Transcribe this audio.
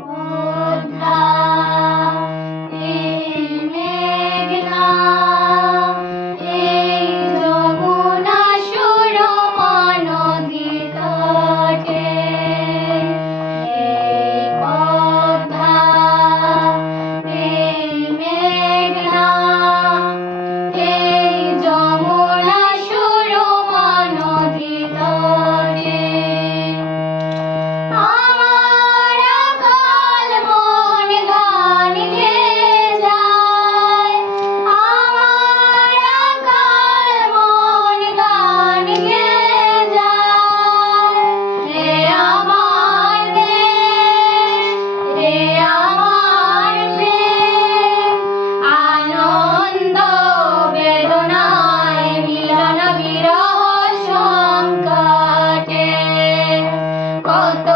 Lord. Santo.